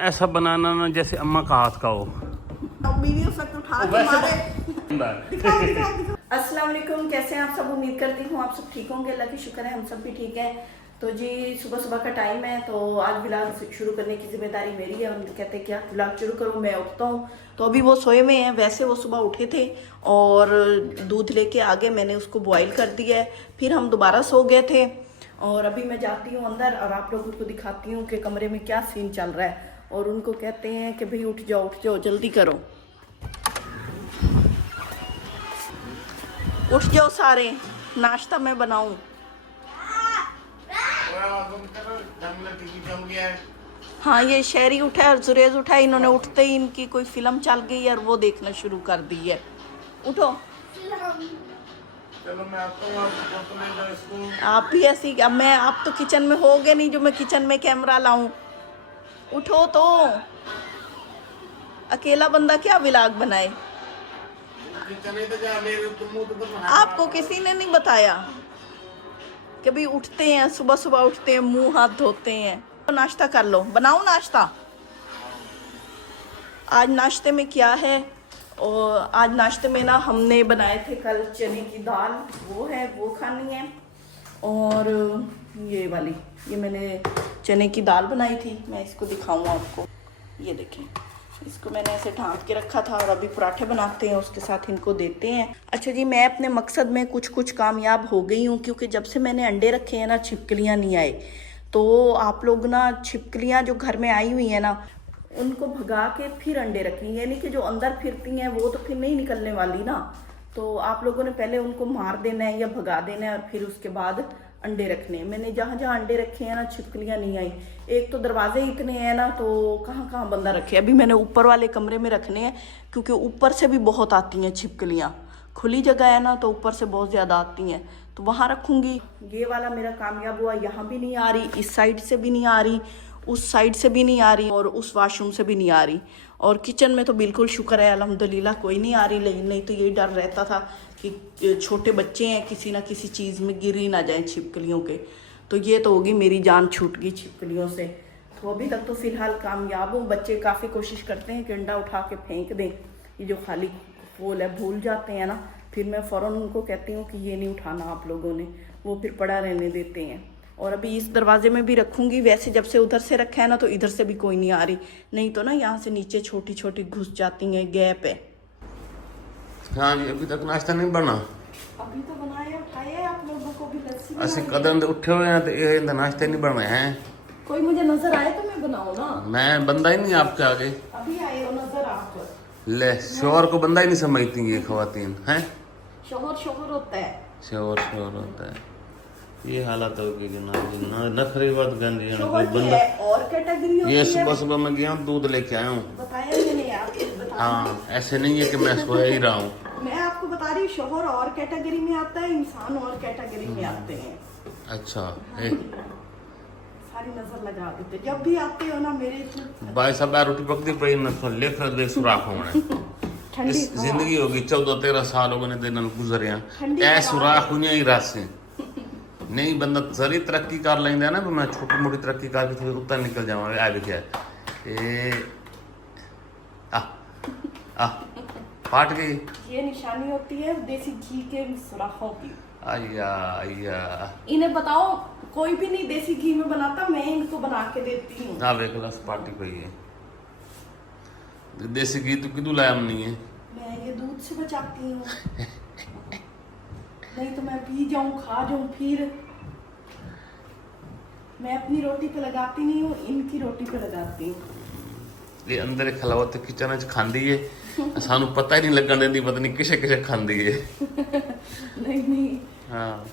ऐसा बनाना ना जैसे अम्मा का हाथ का हो। अस्सलाम वालेकुम, कैसे हैं आप सब। उम्मीद करती हूँ आप सब ठीक होंगे। अल्लाह की शुक्र है हम सब भी ठीक हैं। तो जी सुबह सुबह का टाइम है, तो आज व्लॉग शुरू करने की जिम्मेदारी मेरी है। हम कहते हैं क्या व्लॉग शुरू करो, मैं उठता हूँ। तो अभी वो सोए में हैं। वैसे वो सुबह उठे थे और दूध लेके आ गए, मैंने उसको बॉयल कर दिया है। फिर हम दोबारा सो गए थे और अभी मैं जाती हूँ अंदर और आप लोगों को दिखाती हूँ कि कमरे में क्या सीन चल रहा है। और उनको कहते हैं कि भाई उठ जाओ जल्दी करो, उठ जाओ सारे, नाश्ता मैं बनाऊं। हाँ, ये शहरी उठा है और जुरेज उठा है। इन्होंने उठते ही इनकी कोई फिल्म चल गई है और वो देखना शुरू कर दी है। उठो, चलो मैं आता हूँ। आप भी ऐसी, अब मैं, आप तो किचन में होगे नहीं जो मैं किचन में कैमरा लाऊं। उठो तो, अकेला बंदा क्या व्लॉग बनाए। आपको किसी ने नहीं बताया कि भाई उठते हैं, सुबह सुबह उठते हैं, मुंह हाथ धोते हैं। तो नाश्ता कर लो, बनाओ नाश्ता। आज नाश्ते में क्या है, और आज नाश्ते में ना हमने बनाए थे कल चने की दाल, वो है, वो खानी है। और ये वाली, ये मैंने चने की दाल बनाई थी, मैं इसको दिखाऊं आपको। ये देखें, इसको मैंने ऐसे ढाँप के रखा था और अभी पराठे बनाते हैं, उसके साथ इनको देते हैं। अच्छा जी, मैं अपने मकसद में कुछ कामयाब हो गई हूँ, क्योंकि जब से मैंने अंडे रखे हैं ना, छिपकलियाँ नहीं आए। तो आप लोग ना छिपकलियाँ जो घर में आई हुई हैं ना, उनको भगा के फिर अंडे रखें, यानी कि जो अंदर फिरती हैं वो तो फिर नहीं निकलने वाली ना। तो आप लोगों ने पहले उनको मार देना है या भगा देना है और फिर उसके बाद अंडे रखने हैं। मैंने जहाँ जहाँ अंडे रखे हैं ना, छिपकलियाँ नहीं आई। एक तो दरवाजे इतने हैं ना, तो कहाँ कहाँ बंदा रखे। अभी मैंने ऊपर वाले कमरे में रखने हैं, क्योंकि ऊपर से भी बहुत आती हैं छिपकलियाँ। खुली जगह है ना, तो ऊपर से बहुत ज़्यादा आती हैं, तो वहाँ रखूँगी। ये वाला मेरा कामयाब हुआ, यहाँ भी नहीं आ रही, इस साइड से भी नहीं आ रही, उस साइड से भी नहीं आ रही और उस वॉशरूम से भी नहीं आ रही। और किचन में तो बिल्कुल शुक्र है अल्हम्दुलिल्लाह कोई नहीं आ रही, लेकिन नहीं तो ये डर रहता था कि छोटे बच्चे हैं, किसी ना किसी चीज़ में गिर ही ना जाए छिपकलियों के। तो ये तो होगी, मेरी जान छूट गई छिपकलियों से। तो अभी तक तो फ़िलहाल कामयाब हूँ। बच्चे काफ़ी कोशिश करते हैं कि अंडा उठा के फेंक दें, ये जो खाली होल है, भूल जाते हैं ना। फिर मैं फ़ौरन उनको कहती हूँ कि ये नहीं उठाना आप लोगों ने, वो फिर पड़ा रहने देते हैं। और अभी इस दरवाजे में भी रखूँगी। वैसे जब से उधर से रखा है ना, तो इधर से भी कोई नहीं आ रही, नहीं तो ना यहाँ से नीचे छोटी छोटी घुस जाती हैं, गैप है। हाँ जी, अभी तक नाश्ता नहीं बना। अभी तो बनाए, उठाए आप लोगों को भी लस्सी। असि कदम उठे हुए हैं तो ये नाश्ते नहीं बन रहे हैं। कोई मुझे नजर आए तो मैं बनाऊं ना। मैं बंदा ही नहीं आपके आगे। अभी आए हो नजर आप। ले, शोहर को बंदा ही नहीं समझती ये खवातीन हैं। शोहर होता है, शोहर होता है। ये हालत होगी ना, नखरी बात गंदी शोहर की बंदा। है और कैटेगरी होती ये है। सुबह मैं गया हूँ, दूध लेके आया हूँ। बताया मैंने आपको, बताया। हाँ, ऐसे नहीं है कि मैं सोया ही रहा हूँ। मैं आपको बता रही हूँ, शोहर और कैटेगरी में आता है, इंसान और कैटेगरी में आते हैं। अच्छा, सारी नजर लगा देते जब भी आते हो ना मेरे। भाई सब रोटी पकती पड़ी न, लेख रख दे सुराख होने। इस जिंदगी होगी 14-13 साल हो गए दिन गुजरे हैं, ऐ सुराख हुई ही रास्ते नहीं। बंदा जरी तरक्की कर लेंदा ना, मैं छोटी मोटी तरक्की करके थोड़ी उत्तर निकल जावा। आ लिखा है आ फाट गई। ये निशानी होती है देसी घी के सुराखों की। आया इन्हें बताओ, कोई भी नहीं देसी घी में बनाता, मैं इनको बना के देती हूँ। ना वे क्लास पार्टी कोई है देसी घी तो किदू लाया नहीं है। मैं ये दूध से बचाती हूँ, नहीं तो मैं पी जाऊं, खा जाऊं, फिर मैं अपनी रोटी पे लगाती नहीं हूँ, इनकी रोटी पे लगाती हूँ। ये अंदर खलावत किचन च खांदी है, सानू पता ही नहीं लगन देंदी, पता नहीं किसे किसे खांदी है। नहीं। हाँ,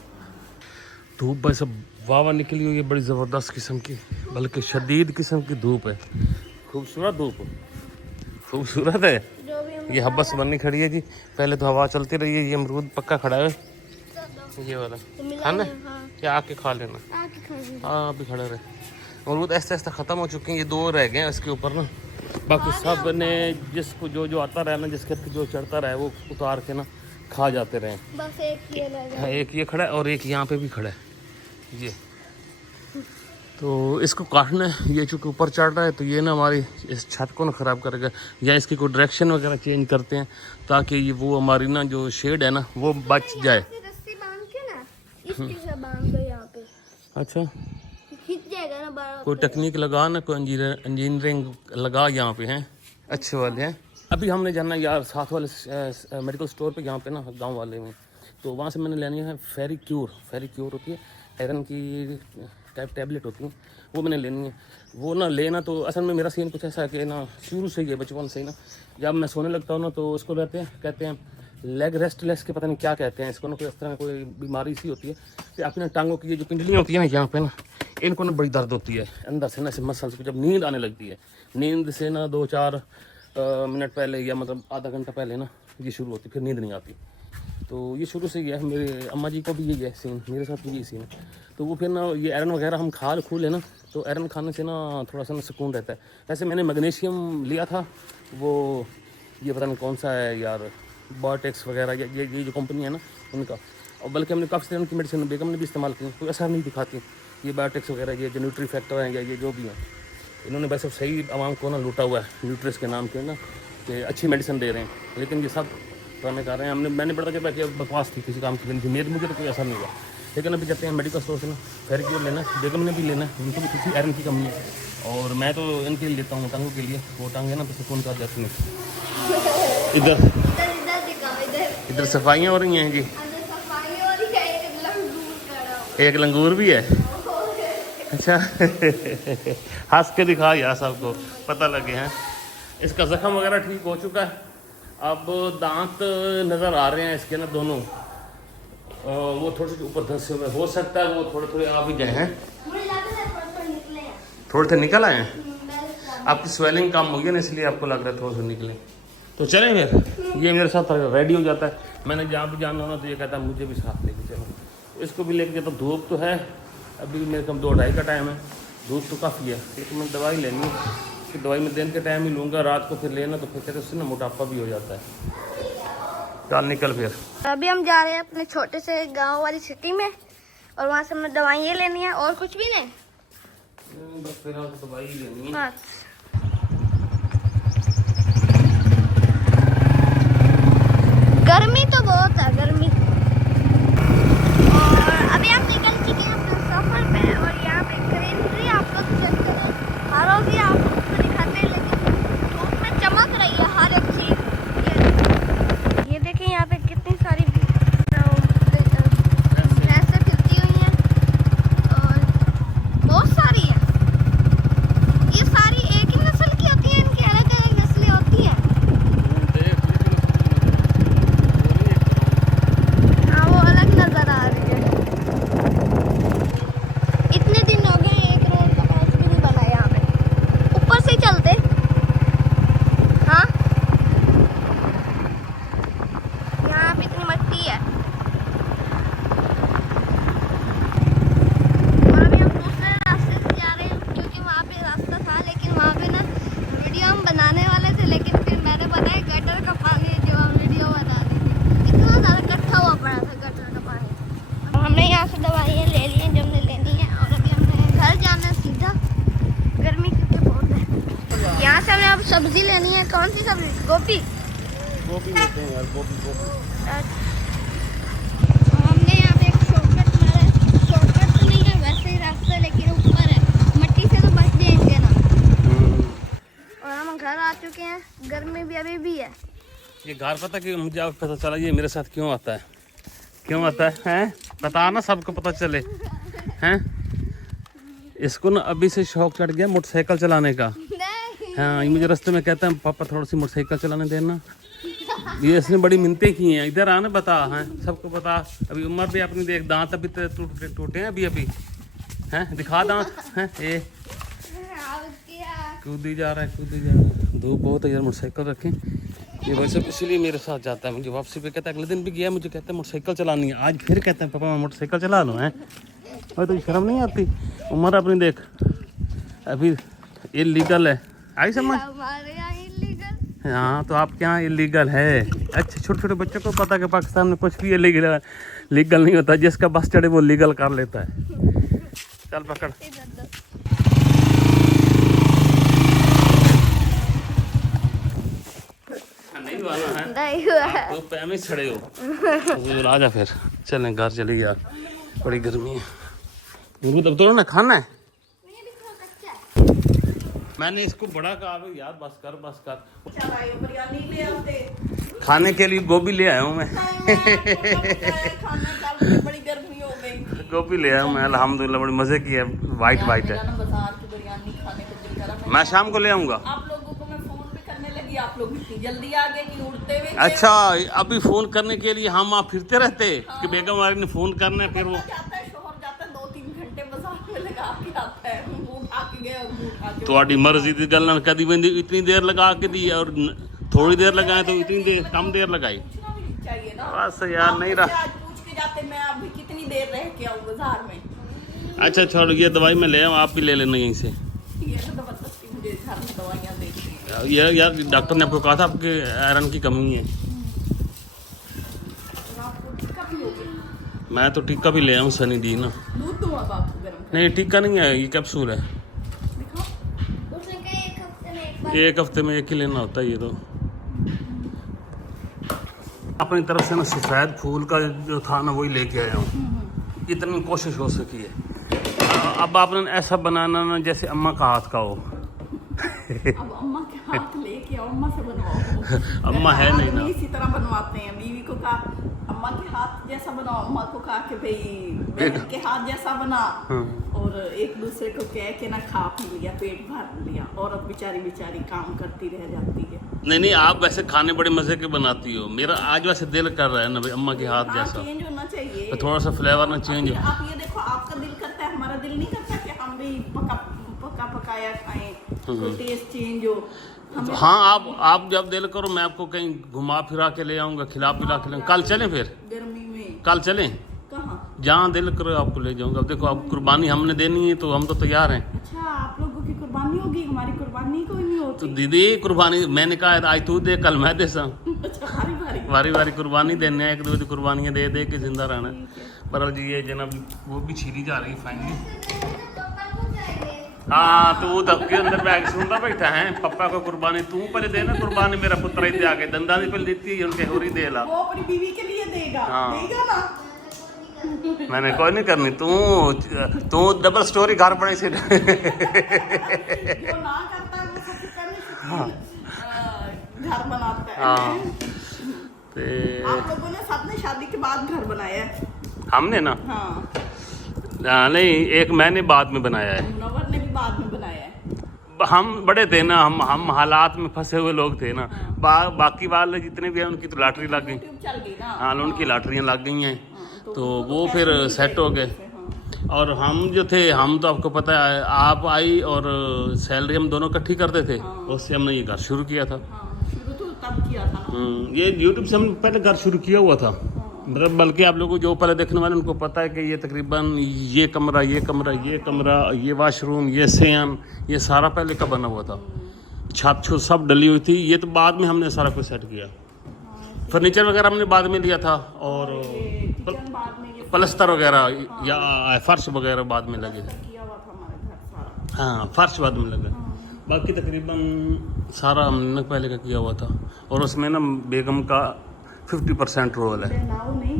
धूप बस वावा निकली हुई है, बड़ी ज़बरदस्त किस्म की, बल्कि शदीद किस्म की धूप है। खूबसूरत धूप, खूबसूरत है। ये हब्बस बनी खड़ी है जी, पहले तो हवा चलती रही है। ये अमरूद पक्का खड़ा है, ये वाला खाना क्या आके खा लेना। हाँ, अभी खड़े रहे। अमरूद ऐसे ऐसे ख़त्म हो चुके हैं, ये 2 रह गए हैं इसके ऊपर ना। बाकी सब ने जिसको जो आता रहे ना, जिसके जो चढ़ता रहे वो उतार के ना खा जाते रहे। बस एक ये खड़ा है और एक यहाँ पे भी खड़ा है। ये तो इसको काटना है। ये चूँकि ऊपर चढ़ रहा है तो ये ना हमारी इस छत को ना ख़राब करेगा, या इसकी कोई डायरेक्शन वगैरह चेंज करते हैं ताकि ये वो हमारी ना जो शेड है ना वो बच जाए। रस्सी बांध के ना इस तरह बांध दो यहाँ पे, अच्छा, खींच जाएगा ना बार। कोई टेक्निक लगा ना, कोई इंजीनियरिंग लगा यहाँ पे हैं, अच्छे वाले हैं। अभी हमने जाना यार साथ वाले मेडिकल स्टोर पे, यहाँ पे ना गांव वाले में, तो वहाँ से मैंने लेनी है फेरी क्योर होती है, आयरन की टैबलेट होती है, वो मैंने लेनी है। वो ना लेना तो असल में मेरा सीन कुछ ऐसा है कि ना शुरू से ही है, बचपन से ही ना, जब मैं सोने लगता हूँ ना तो उसको कहते हैं लेग रेस्टलेस के, पता नहीं क्या कहते हैं इसको ना, कोई इस तरह कोई बीमारी सी होती है कि अपने टांगों की ये जो पिंडलियाँ होती है ना यहाँ पे ना, इनको ना बड़ी दर्द होती है अंदर से ना, ऐसे मसल्स को जब नींद आने लगती है, नींद से ना 2-4 मिनट पहले या मतलब आधा घंटा पहले ना ये शुरू होती, फिर नींद नहीं आती। तो ये शुरू से ही है, मेरे अम्मा जी को भी यही है सीन, मेरे साथ भी यही सीन है। तो वो फिर ना ये आयरन वगैरह हम खा लें ना, तो आयरन खाने से ना थोड़ा सा ना सुकून रहता है। वैसे मैंने मैग्नीशियम लिया था, वो ये पता नहीं कौन सा है यार, बॉटेक्स वगैरह, ये जो कंपनी है ना उनका, और बल्कि हमने काफ़ी तरह की मेडिसिन बेगम ने भी इस्तेमाल की, कोई असर नहीं दिखाती ये बायोटेक्स वगैरह, ये जो न्यूट्री फैक्टर हैं या ये जो भी हैं, इन्होंने वैसे सही आवाम को ना लूटा हुआ है न्यूट्रिस के नाम के ना, कि अच्छी मेडिसिन दे रहे हैं, लेकिन ये सब ड्रामे कर रहे हैं। मैंने पता चला कि बकवास थी, किसी काम की नहीं थी, मुझे तो कोई असर नहीं हुआ। लेकिन अभी जाते हैं मेडिकल स्टोर से ना फेरी क्योर लेना, बेगम ने भी लेना, उनको भी किसी आयरन की कमी है, और मैं तो इनके लिए लेता हूँ टांगों के लिए, वो टांग है ना तो सुकून कर जाती है। इधर सफाइयाँ हो रही हैं जी, एक लंगूर भी है। अच्छा हंस के दिखा यार सबको पता लगे हैं। इसका जख्म वगैरह ठीक हो चुका है, अब दांत नज़र आ रहे हैं इसके ना दोनों, वो थोड़े से ऊपर धंसे हुए, हो सकता है वो थोड़े आ भी गए हैं, थोड़े से निकल आए हैं। आपकी स्वेलिंग कम हो गई ना, इसलिए आपको लग रहा है थोड़े से निकले। तो चलें फिर, ये मेरे साथ रेडी हो जाता है, मैंने जहाँ भी जाना होना तो ये कहता है मुझे भी साथ लेके चलो, इसको भी लेके जाता। धूप तो है अभी, मेरे कम 2-2:30 का टाइम है, धूप तो काफ़ी है, लेकिन मैं दवाई लेनी है, कि दवाई मैं दिन के टाइम ही लूँगा, रात को फिर लेना तो फिर कहते उससे ना मोटापा भी हो जाता है। चल निकल फिर। अभी हम जा रहे हैं अपने छोटे से गांव वाली सिटी में, और वहाँ से हमें दवाइयाँ लेनी है, और कुछ भी नहीं, बस फिलहाल तो दवाई लेनी है। बस। गर्मी तो बहुत है, गर्मी। और अभी हम निकल चुके हैं अपने सफर पे, और यहाँ पे ग्रीनरी आप लोग चेक करें, हारोगी आप लोग दिखाते हैं, लेकिन धूप में चमक रही है हर एक चीज। ये देखें यहाँ पे कितनी सारी भैंसें फिरती हुई हैं, और बहुत सारी है, ये सारी एक ही नस्ल की होती है, इनकी अलग अलग नस्लें होती हैं। हाँ वो अलग नजर आ रही है। इतने दिन हो गए एक रोड का पैच भी नहीं बना यहाँ पे, ऊपर से ही चलते। हाँ यहाँ पे इतनी मट्टी है। और अभी हम दूसरे रास्ते से जा रहे हैं, क्योंकि वहाँ पे रास्ता था, लेकिन वहाँ पे ना वीडियो हम बनाने वाले थे, लेकिन फिर मैंने बताया गटर का पानी जो हम वीडियो बना दी थी, इतना ज़्यादा इकट्ठा हुआ पड़ा था गटर का पानी। और हमने यहाँ से दवाइयाँ ले ली हैं जो हमने लेनी है, और अभी हमने घर जाना है सीधा, गर्मी क्योंकि बहुत है। यहाँ से हमें अब सब्जी लेनी है, कौन सी सब्जी? गोभी लेते हैं यार, गोभी। हमने यहाँ पे एक शॉर्टकट मारा है, शॉर्टकट तो नहीं है वैसे ही रास्ता, लेकिन ऊपर है, मट्टी से तो बच जाएंगे ना। और हम घर आ चुके हैं, गर्मी भी अभी भी है। ये घर पता कि मुझे अब पता चला ये मेरे साथ क्यों आता है, हैं? पता ना सबको पता चले, हैं? इसको ना अभी से शौक चढ़ गया मोटरसाइकिल चलाने का। हाँ ये मुझे रास्ते में कहता है पापा थोड़ी सी मोटरसाइकिल चलाने देना, ये इसने बड़ी मिन्नतें की हैं, इधर आना बता, हैं सबको बता। अभी उम्र भी अपनी देख, दांत अभी टूटे हैं अभी, हैं दिखा दांत, हैं ये कूदी जा रहा है। धूप बहुत है यार, मोटरसाइकिल रखें, ये वैसे इसीलिए मेरे साथ जाता है। मुझे वापसी पे कहता है, अगले दिन भी गया, मुझे कहता है मोटरसाइकिल चलानी है, आज फिर कहता है पापा मैं मोटरसाइकिल चला लूँ, हैं और तो शर्म नहीं आती, उम्र अपनी देख, अभी इलीगल है, आई समझ? हमारे यहाँ इलीगल। हाँ तो आपके यहाँ इलीगल है। अच्छा छोटे बच्चों को पता कि पाकिस्तान में कुछ भी लीगल नहीं होता, जिसका बस चढ़े वो लीगल कर लेता है। चल पकड़। अंधा ही हुआ है। तो पैर में छड़े हो तो आ जा फिर चलें घर चले यार, बड़ी गर्मी है। तब तो ना खाना है, मैंने इसको बड़ा कहा यार बस कर बस कर। बिरयानी ले आते, खाने के लिए गोभी ले आया हूँ मैं। बड़ी गर्मी हो गई। गोभी ले आया हूँ मैं, अल्हम्दुलिल्लाह बड़ी मजे की है, वाइट है। बाजार की बिरयानी खाने को दिल करा। मैं शाम को ले आऊंगा। आप लोगों को मैं फोन भी करने लगी, आप लोग इतनी जल्दी आ गए कि उड़ते हुए। अच्छा अभी फोन करने के लिए हम आप फिरते रहते कि बेगम वाली ने फोन करना है, फिर वो जाता है शोहर जाता है 2-3 घंटे बाजार में लगा के आता है, वो उठा के गए और वो उठा के। थोड़ी मर्जी की गल ना कदी बंदी इतनी देर लगा के दी और थोड़ी देर लगाए तो इतनी देर कम देर लगाई। पूछना भी चाहिए ना। बस यार नहीं रहा। आज पूछ के जाते मैं अभी कितनी देर रह के आऊँ बाजार में। अच्छा छोड़, ये दवाई मैं ले आऊँ, आप भी ले लेना यहीं से। ये तो जबरदस्ती मुझे घर में दवाइयाँ देती है। ये यार डॉक्टर ने आपको कहा था आपके आयरन की कमी है। आपको टीका भी हो गया? मैं तो टीका भी ले आऊँ सनी डी ना। दूध दूँ अब आपको गर्म? नहीं टीका नहीं है, ये कैप्सूल है। दिखाओ। उसने कहा 1 हफ्ते में एक बार। एक हफ्ते में एक ही लेना होता है ये तो। अपनी तरफ से ना सफ़ेद फूल का जो था ना वही लेके आया हूँ, इतनी कोशिश हो सकी है। अब आपने ऐसा बनाना ना जैसे अम्मा का हाथ का हो। अब अम्मा के हाथ लेके आओ, अम्मा से बनवाओ। अम्मा है नहीं ना। इसी तरह बनवाते हैं। बीवी को कहा अम्मा के हाथ जैसा बनाओ, अम्मा को कहा कि भाई बहन के हाथ जैसा बना, और एक दूसरे को कह के ना खा पी लिया, पेट भर लिया। औरत बेचारी काम करती रह जाती है। नहीं आप वैसे खाने बड़े मजे के बनाती हो, मेरा आज वैसे दिल कर रहा है ना भाई अम्मा के हाथ जैसा। चेंज होना चाहिए, तो थोड़ा सा फ्लेवर ना चेंज हो। आप ये देखो, आपका दिल करता है, हमारा दिल नहीं करता कि हम भी पकाया खाएं, तो टेस्ट चेंज हो। हाँ आप जब दिल करो मैं आपको कहीं घुमा फिरा के ले आऊंगा, खिला पिला के ले। कल चलें फिर? गर्मी में कल चलें? कहाँ? जहाँ दिल करो आपको ले जाऊंगा। अब देखो अब कुर्बानी हमने देनी है तो हम तो तैयार हैं। अच्छा आप लोगों की कुर्बानी होगी, हमारी कुर्बानी कोई नहीं तो होती। दीदी कुर्बानी मैंने कहा आज तू दे कल मैं दे सा। अच्छा बारी बारी कुर्बानी देने हैं, एक दो की कुर्बानियाँ दे के जिंदा रहना है। पर जी ये जनाब वो भी छीली जा रही फाइनली। हाँ तो वो धक्के अंदर बैग सुनता बैठा है, पापा को कुर्बानी तू पहले देना, कुर्बानी मेरा पुत्र इतने आके दंदा नहीं पहले देती है उनके होरी दे ला। वो अपनी बीवी के लिए देगा। हाँ। देगा ना। मैंने कोई नहीं करनी, तू डबल स्टोरी घर बने से। जो ना करता है वो सबसे पहले घर बनाता है। हाँ आप लोगों ने सबने शादी के बाद घर बनाया है? हमने ना हाँ। नहीं एक मैंने बाद में बनाया है, मुनव्वर ने भी बाद में बनाया है। हम बड़े थे ना, हम हालात में फंसे हुए लोग थे ना। बाकी वाले जितने भी हैं उनकी तो लॉटरी लग गई। चल गई ना। हाँ उनकी लॉटरियाँ लग गई हैं तो वो फिर सेट हो गए। और हम जो थे हम तो आपको पता है आप आई और सैलरी हम दोनों इकट्ठी करते थे, उससे हमने ये घर शुरू किया था। शुरू तो तब किया था ना। ये यूट्यूब से हमने पहले घर शुरू किया हुआ था। मतलब बल्कि आप लोगों को जो पहले देखने वाले उनको पता है कि ये तकरीबन ये कमरा ये वाशरूम ये सैन ये सारा पहले का बना हुआ था, छत छुत सब डली हुई थी। ये तो बाद में हमने सारा कुछ सेट किया। फर्नीचर वगैरह हमने बाद में लिया था और किचन बाद में, ये प्लस्तर वगैरह या फर्श वगैरह बाद में लगे थे। किया हुआ था हमारे घर सारा। हाँ फर्श बाद में लगे, बाकी तकरीबन सारा हमने पहले का किया हुआ था। और उसमें ना बेगम का 50% रोल है। नाउ नहीं,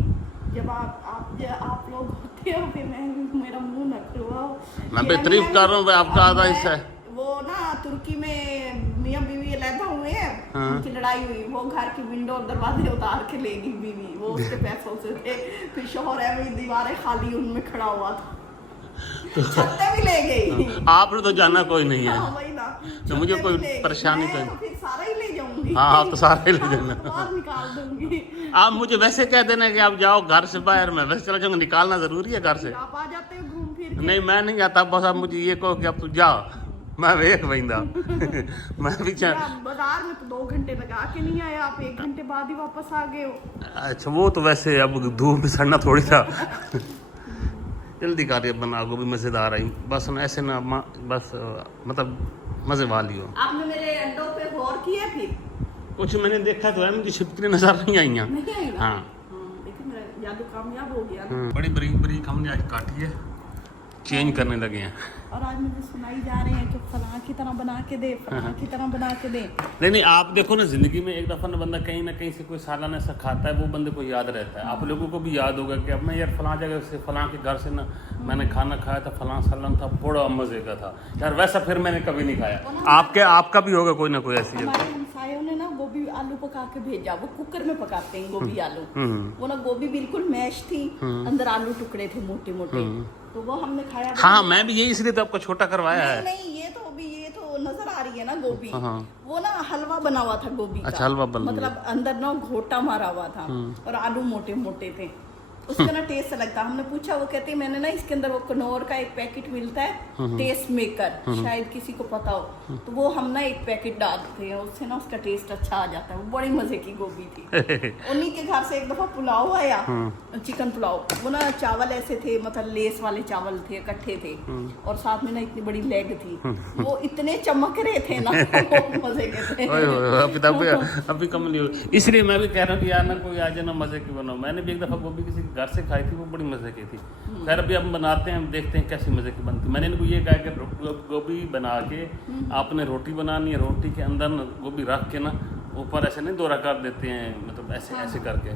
जब आप लोग होते हो फिर मेरा मुंह न खुलवाओ। मैं भी तारीफ कर रहा हूँ भाई, आपका आधा हिस्सा है। वो ना तुर्की में मियाँ बीवी अलहदा हुए हैं, उनकी लड़ाई हुई, वो घर की विंडो और दरवाजे उतार के ले गई बीवी, वो उसके पैसों से थे। फिर शोहर है वही दीवारें खाली उनमें खड़ा हुआ था, छत्ते भी ले गई। आपने तो जाना कोई नहीं है। हाँ, वही ना, तो मुझे छत्ते कोई भी ले गई। परेशानी मैं तो फिर सारा ही ले जाऊंगी। हाँ तो सारे ले जाना। बाहर निकाल दूंगी। आप मुझे वैसे कह देना कि आप जाओ घर से बाहर, मैं वैसे चला जाऊंगा, निकालना जरूरी है घर से। आप आ जाते हो घूम फिर के। नहीं मैं नहीं आता, बस आप मुझे ये कहो कि आप तू जा, मैं वेख बंदा। मैं भी आप बाजार में तो 2 घंटे लगा के नहीं आए, आप 1 घंटे बाद ही वापस आ गए हो। अच्छा वो तो वैसे अब धूप में सड़ना थोड़ी था। जल्दी कार्य बना गो भी मज़ेदार आई, बस ना ऐसे ना बस मतलब मज़े वाली हो। आपने मेरे अंडों पे गौर किया फिर? कुछ मैंने देखा तो है, मुझे छिपकली नजर नहीं आई हैं। नहीं आई ना? हाँ देखो मेरा जादू कामयाब हो गया ना। बड़ी बरीक बरीक हमने आज काटी है चेंज करने लगे हैं। और आज मुझे सुनाई जा रहे हैं कि फलां की तरह बना के दे, फलां की तरह बना के दे। नहीं आप देखो ना, जिंदगी में एक दफा ना बंदा कहीं ना कहीं से कोई सालाना ऐसा खाता है, वो बंदे को याद रहता है। आप लोगों को भी याद होगा कि अब मैं यार फलां जगह से, फलां के घर से ना मैंने खाना खाया था, फलां सालन था, बड़ा मजे का था यार, वैसा फिर मैंने कभी नहीं खाया। आपका भी होगा कोई ना कोई ऐसी जगह। हमारे हमसायों ने ना गोभी आलू पका के भेजा, वो कुकर में पकाते हैं गोभी आलू। वो ना गोभी बिल्कुल मैश थी, अंदर आलू टुकड़े थे मोटे मोटे, तो वो हमने खाया। हाँ मैं भी यही इसलिए तो आपको छोटा करवाया है। नहीं ये तो नजर आ रही है ना गोभी। वो ना हलवा बना हुआ था गोभी का। अच्छा हलवा बना, मतलब अंदर ना घोटा मारा हुआ था और आलू मोटे मोटे थे, उसका ना टेस्ट अलग था। हमने पूछा, वो कहते मैंने ना इसके अंदर वो कनौर का एक पैकेट मिलता है टेस्ट मेकर, शायद किसी को पता हो, तो वो हम ना एक पैकेट डालते हैं, उससे ना उसका टेस्ट अच्छा आ जाता है। वो बड़ी मजे की गोभी थी। उन्हीं के घर से एक दफा पुलाव आया, चिकन पुलाव। वो ना चावल ऐसे थे, मतलब लेस वाले चावल थे, इकट्ठे थे, और साथ में ना इतनी बड़ी लेग थी, वो इतने चमक रहे थे ना, बहुत मजे के थे। अभी कम नहीं हो, इसलिए मैं भी कह रहा हूँ कि यार ना कोई आ जाए ना मजे की बनाओ। मैंने भी एक दफा गोभी किसी घर से खाई थी, वो बड़ी मजे की थी। खैर अभी हम बनाते हैं, देखते हैं कैसी मजे की बनती। मैंने इनको ये कहा कि गोभी बना के आपने रोटी बनानी है, रोटी के अंदर ना गोभी रख के ना ऊपर ऐसे नहीं दोहरा कर देते हैं, मतलब ऐसे ऐसे करके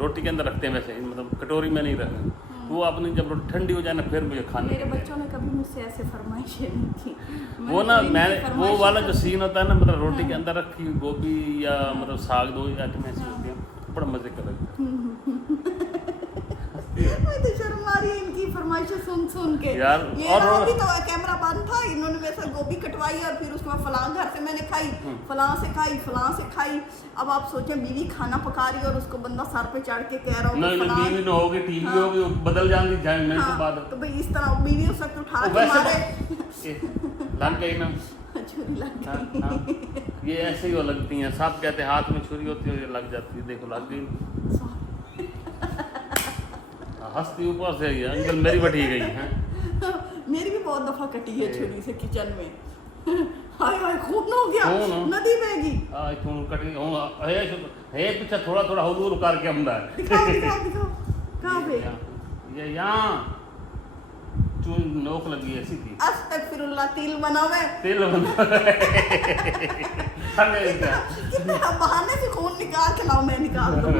रोटी के अंदर रखते हैं, वैसे मतलब कटोरी में नहीं रखते। वो आपने जब रोटी ठंडी हो जाए ना फिर मुझे खाने। मेरे बच्चों ने कभी मुझसे ऐसे फरमाइशें नहीं की। वो ना मैंने वो वाला जो सीन होता है ना, मतलब रोटी के अंदर रखी हुई गोभी या मतलब साग, दो आइटम ऐसी होती है, बड़ा मजे का लगता है। मैं तो शर्म आ रही है इनकी फरमाइशें सुन के यार। ये और अभी तो कैमरा बंद था, इन्होंने मेरे साथ गोभी कटवाई और फिर उसमें फलां घर से मैंने खाई, फलां से खाई। अब आप सोचें, बीवी खाना पका रही है और उसको बंदा सर पे चढ़ के कह रहा हो नहीं बीवी न होगी, टीवी होगी, बदल जाएंगी जाने के बाद। तो भाई इस तरह बीवी उस वक्त उठा के मारे, लग गई ना छुरी लग गई। ये ऐसे ही वो लगती हैं, सब कहते हैं हाथ में छुरी होती है, ये लग जाती है, देखो लग गई। हंसती ऊपर से ही अंकल मेरी बटी गई है। मेरी भी बहुत दफा कटी है छुरी से किचन में। हाय हाय खून हो गया, नदी बहेगी। हां खून कटी है पीछे थोड़ा थोड़ा हुजूर करके हमदा है। दिखाओ कहां पे? ये यहां चून नोक लगी है सीधी। अस्तगफिरुल्लाह, तिल बना हुआ है। तिल बना है। कितने बहाने से खून निकाल के लाओ, मैं निकाल दूं।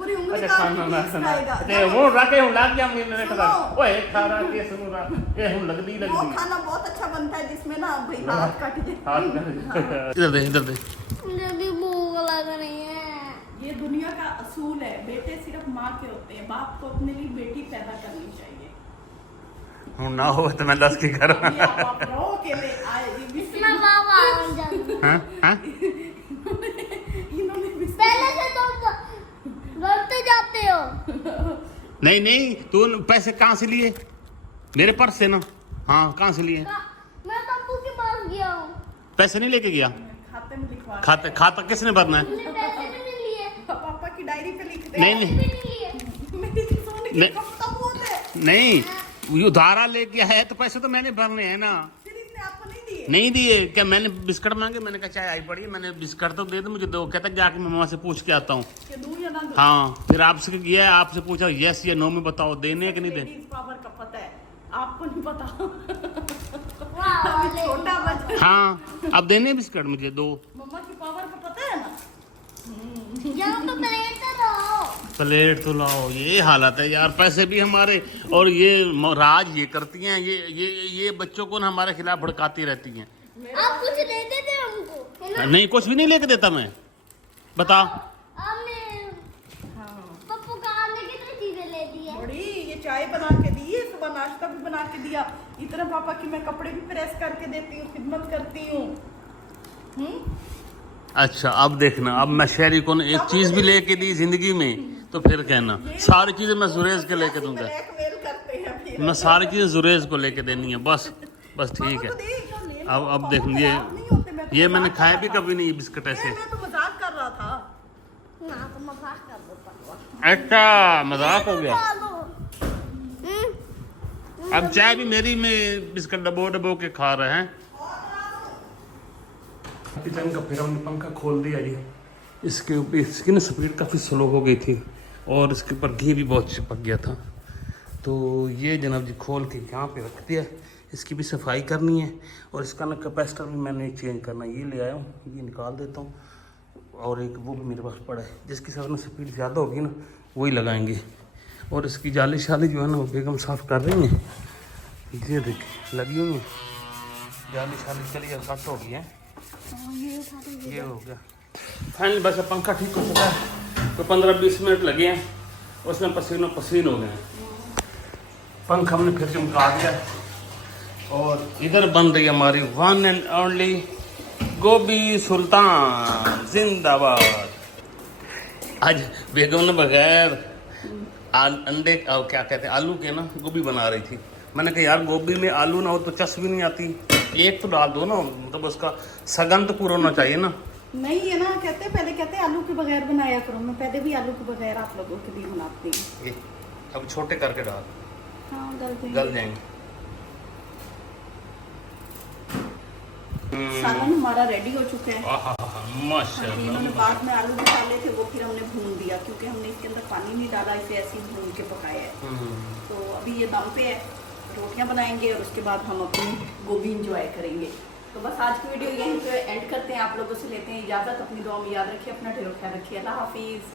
पूरी उंगली काट के वो रखे हूं लाग गया मैंने कहा ओए खारा के सुनरा ये हम लगदी वो खाना बहुत अच्छा बनता है जिसमें ना भाई हाथ काट दे। इधर दे मुझे भी भूख लग रही है। ये दुनिया का असूल है, बेटे सिर्फ माँ के होते हैं, बाप को अपने लिए बेटी पैदा करनी चाहिए। हूं ना हो तो मैं 10 की कर। आप रहो अकेले आए मैं बाबा हां इन्होंने पहले से तुम लड़ते जाते हो। नहीं तू पैसे कहाँ से लिए? मेरे पर्स से ना। हाँ कहाँ से लिए? मैं पप्पू के पास गया हूँ। पैसे नहीं लेके गया? खाते में लिखवा। खाता किसने भरना है? मैंने पैसे भी नहीं लिए। पापा की डायरी पे लिख दे। नहीं भी नहीं लिए। मेरी तो सोने की कब होते हैं। नहीं ये उधारा लेके है तो पैसे तो मैंने भरने हैं ना। फिर इसने आपको नहीं दिए? नहीं दिए। क्या मैंने बिस्किट मांगे? मैंने कहा चाय आई पड़ी, मैंने बिस्किट तो दे दो मुझे दो। कहता जाके मैं मामा से पूछ के आता हूँ। दूं या ना दूं? हाँ फिर आपसे गया, आपसे पूछा यस या नो में बताओ देने है कि नहीं देने। पावर का पता है, आपको नहीं पता। वाह, छोटा बच्चा। हाँ अब देने बिस्किट मुझे दो। मम्मा की पावर का पता है ना। यहाँ तो प्लेट रहो। प्लेट तो लाओ, ये हालत है यार। पैसे भी हमारे और ये राज ये करती हैं, ये बच्चों को ना हमारे खिलाफ भड़काती रहती हैं। आप कुछ दे देते हमको है ना? नहीं कुछ भी नहीं लेके देता मैं। बता आपने पप्पू का आपने कितनी चीजें ले दी है? बड़ी ये चाय बना के दी है, सुबह नाश्ता भी बना के दिया। इतना पापा की मैं कपड़े भी प्रेस करके देती हूँ, खिदमत करती हूँ। अच्छा अब देखना, अब मैं शहरी को एक चीज भी लेके दी जिंदगी में तो फिर कहना सारी चीजें मैं जुरेज के लेके दूंगा। करते हैं फिर। मैं सारी चीजें जुरेज को लेके देनी है बस ठीक है। अब देख ये मैंने खाए भी कभी नहीं बिस्किट ऐसे। मैं तो मजाक कर रहा था। ना तो मजाक कर दो। अच्छा मजाक हो गया। अब चाय भी मेरी में बिस्किट डबो के खा रहे हैं। किचन का फिर हमने पंखा खोल दिया जी। इसके ऊपर इसकी ना स्पीड काफ़ी स्लो हो गई थी और इसके ऊपर घी भी बहुत चिपक गया था। तो ये जनाब जी खोल के यहाँ पे रख दिया। इसकी भी सफाई करनी है और इसका ना कैपेसिटर भी मैंने चेंज करना है। ये ले आया हूँ, ये निकाल देता हूँ। और एक वो भी मेरे पास पड़ा है, जिसकी सब में स्पीड ज़्यादा होगी ना वही लगाएंगे। और इसकी जाली शाली जो है ना वो बेगम साफ़ कर रही हैं। ये देखिए लगी हुई है जाली शाली, चलिए कट हो गई है। ये हो गया फाइनल। बस अब पंखा ठीक हो चुका है, तो 15-20 मिनट लगे हैं, उसमें पसीनो पसीन हो गए हैं। पंखा हमने फिर चमका दिया। और इधर बन रही है हमारी वन एंड ओनली गोभी सुल्तान जिंदाबाद। आज बेगम ने बगैर अंडे और क्या कहते हैं आलू के ना गोभी बना रही थी। मैंने कहा यार गोभी में आलू ना हो तो चस भी नहीं आती, एक तो डाल दो ना, मतलब उसका सगन तो पूरा होना चाहिए ना। नहीं है ना, कहते पहले कहते आलू के बगैर बनाया करो। मैं पहले भी आलू के बगैर आप लोगों के लिए बनाती हूँ। ये अब छोटे करके डाल, हाँ गल जाएंगे। सालन हमारा रेडी हो चुका है। माशाल्लाह। इन्होंने बाद में आलू मसाले थे वो फिर हमने भून दिया, क्योंकि हमने इसके अंदर पानी नहीं डाला, इसे ऐसे ही भून के पकाया है। तो अभी ये दम पे है, रोटियां बनाएंगे और उसके बाद हम अपनी गोभी इंजॉय करेंगे। तो बस आज की वीडियो यहीं पे एंड करते हैं, आप लोगों से लेते हैं इजाज़त। अपनी दुआ में याद रखिए, अपना ढेरों ख्याल रखिए। अल्लाह हाफिज़।